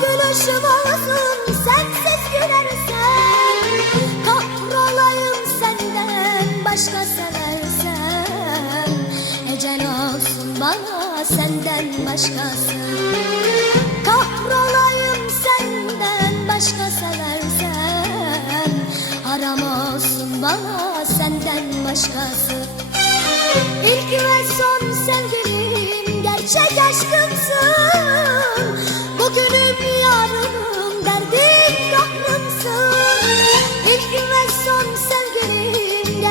gülüşüm olasın sensiz gülersen. Kahrolayım senden başka seversen. Ecel bana senden başkası Kahrolayım senden başka seversen. Haram bana senden başkası İlk ve son sevgilim gerçek aşkım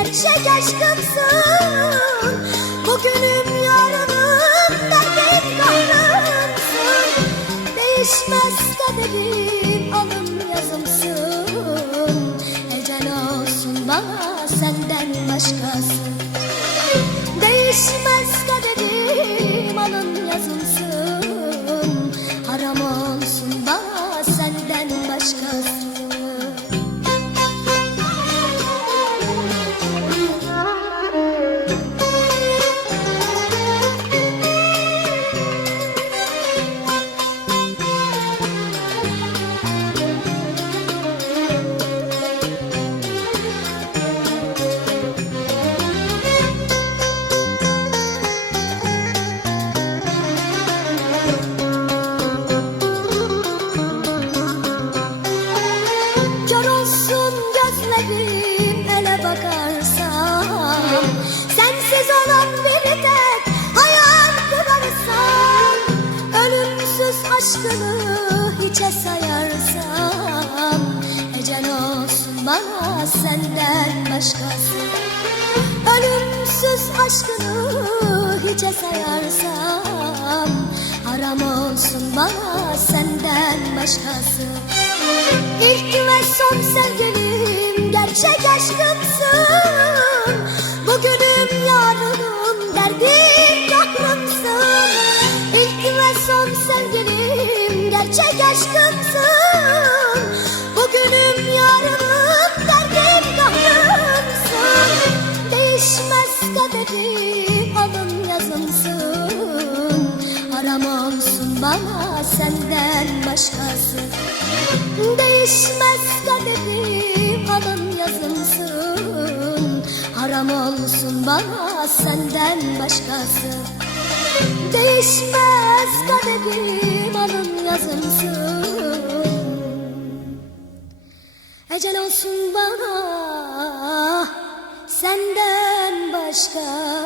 gerçek aşkımsın. Bugünüm yarınım derdim kahrımsın. Değişmez kaderim alım yazımsın. Ecel olsun bana senden başkası aşkını hiçe sayarsam Ecel olsun bana senden başkası. Ölümsüz aşkını hiçe sayarsam Haram olsun bana senden başkası. İlk ve son sevgilim gerçek Alın yazımsın Haram olsun bana senden başkası. Değişmez kaderim alın yazımsın Haram olsun bana senden başkası. Değişmez kaderim alın yazımsın Ecel olsun bana senden başkası